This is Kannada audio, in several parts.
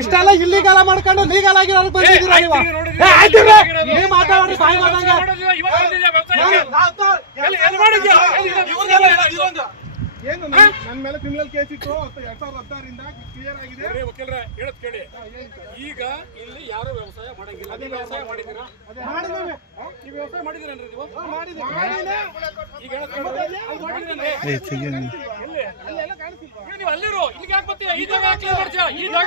ಇಷ್ಟೆಲ್ಲ ಇಲ್ಲಿಗಲ್ಲ ಮಾಡ್ಕೊಂಡು ಲೀಗಲ್ ಆಗಿ ಏನು ನನ್ನ ಮೇಲೆ ಕ್ರಿಮಿನಲ್ ಕೇಸ್ ಇತ್ತು 2016ರಿಂದ ಕ್ಲಿಯರ್ ಆಗಿದೆ. ವಕೀಲರೇ ಹೇಳೋದು ಕೇಳಿ. ಈಗ ಇಲ್ಲಿ ಯಾರು ವ್ಯವಸಾಯ ಮಾಡಂಗಿಲ್ಲ. ಅದೇ ವ್ಯವಸಾಯ ಮಾಡಿದ್ದೀರಾ? ನೀವು ವ್ಯವಸಾಯ ಮಾಡಿದ್ದೀರೇನ್ರಿ ನೀವು? ಈಗ ನೀವು ಅಲ್ಲಿರೋ ಇಲ್ಲಿಗೆ ಯಾಕೆ ಬರ್ತೀಯ? ಈ ಜಾಗ ಯಾಕೆ ಮಾಡ್ತೀಯ? ಈ ಜಾಗ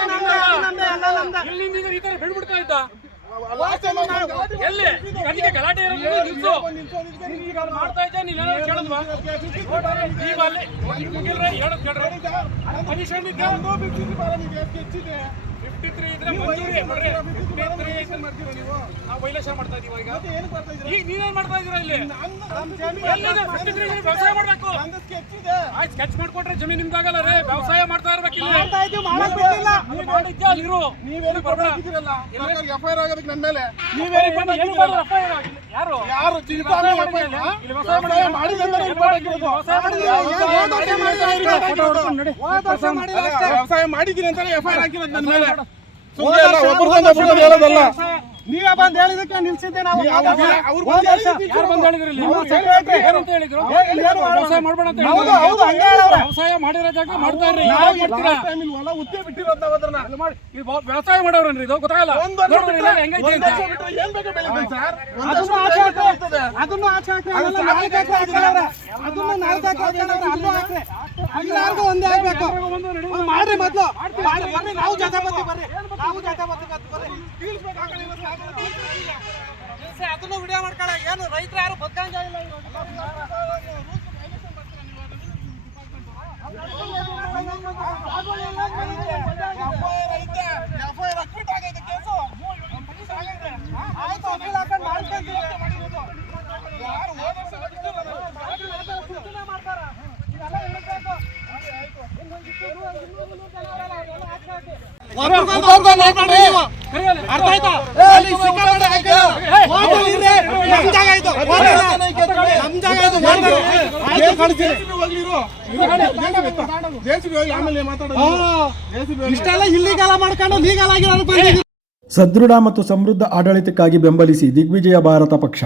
ಇಲ್ಲಿಂದ ಈ ತರ ಬೆಳ್ಬಿಡ್ತಾ ಇದ್ದ ಎಲ್ಲಿ ಅದಕ್ಕೆ ಗಲಾಟೆ ನಿಲ್ಸು. ಈಗ ಮಾಡ್ತಾ ಇದ್ದ ನೀನ್ ಏನಾದ್ರು ಕೇಳಿದ್ವಾ? ನೀವು ಅಲ್ಲಿ ಹೇಳೋದು ಕೇಳ್ರಿ. ಪೊಸಿಷನ್ ಇದ್ದೆ 53 ಇದ್ರೆ ಮಂಜೂರಿ ಮಾಡ್ರಿ. 53 ನಾವು ವೈಲೇಷನ್ ಮಾಡ್ತಾ ಇದೀವಿ. ಈಗ ನೀವೇನ್ ಮಾಡ್ತಾ ಇದೀರಾ ಇಲ್ಲಿ? ಎಲ್ಲಿದೆ 53 ವ್ಯವಸಾಯ ಮಾಡ್ಬೇಕು. ಆಯ್ತು, ಸ್ಕೆಚ್ ಮಾಡ್ಕೊಟ್ರೆ ಜಮೀನ್ ನಿಮ್ದಾಗಲ್ಲ ರೇ. ವ್ಯವಸಾಯ ಮಾಡ್ತಾ ಇರ್ಬೇಕು. ಇಲ್ಲಿ ಮಾಡಿದ್ದೆ ಅಲ್ಲಿರು. ನೀವೇನು ಬರ್ಬೇಕಿರಲ್ಲ ಎಫ್ಐಆರ್ ಆಗೋದಕ್ಕೆ ನನ್ನ ಮೇಲೆ. ಯಾರು ವ್ಯವಸಾಯ ಮಾಡಿದ್ದೀನಿ ಅಂತ ಎಫ್ಐಆರ್ ಹಾಕಿರೋದು ನನ್ನ ಮೇಲೆ. ಹೇಳೋದಲ್ಲ. ನೀವೇ ಬಂದು ಹೇಳಿದಕ್ಕೆ ನಿಲ್ಸಿದ್ದೆ ನಾವು. ವ್ಯವಸಾಯ ಮಾಡ್ಬೇಡ ಅಂತ ವ್ಯವಸಾಯ ಮಾಡಿರೋ ಜಾಗ ಮಾಡ್ತಾ ಇರ್ರಿ. ವ್ಯವಸಾಯ ಮಾಡೋರನ್ರಿ ಇದು ಗೊತ್ತಾಗಲ್ಲ. ಅದನ್ನು ಆಚೆ ಎಲ್ಲಾರ್ಗು ಒಂದೇ ಆಗ್ಬೇಕು. ಮಾಡ್ರಿ ಮೊದ್ಲು ಬರ್ರಿ, ನಾವು ಜೊತೆ ಬರ್ತೀವಿ. ಬರ್ರಿ ನಾವು ಜೊತೆ ಬರ್ತೀವಿ. ಅದನ್ನು ವಿಡಿಯೋ ಮಾಡ್ಕೊಳ್ಳ. ಏನು ರೈತರು ಯಾರು ಬದುಕಂಗ ಇಲ್ಲ. ಅರ್ಥ ಆಯ್ತಾ? ಇಷ್ಟೆಲ್ಲ ಇಲ್ಲಿಗಲ್ಲ ಮಾಡ್ಕೊಂಡು ಲೀಗಲ್ ಆಗಿ ಸದೃಢ ಮತ್ತು ಸಮೃದ್ಧ ಆಡಳಿತಕ್ಕಾಗಿ ಬೆಂಬಲಿಸಿ ದಿಗ್ವಿಜಯ ಭಾರತ ಪಕ್ಷ.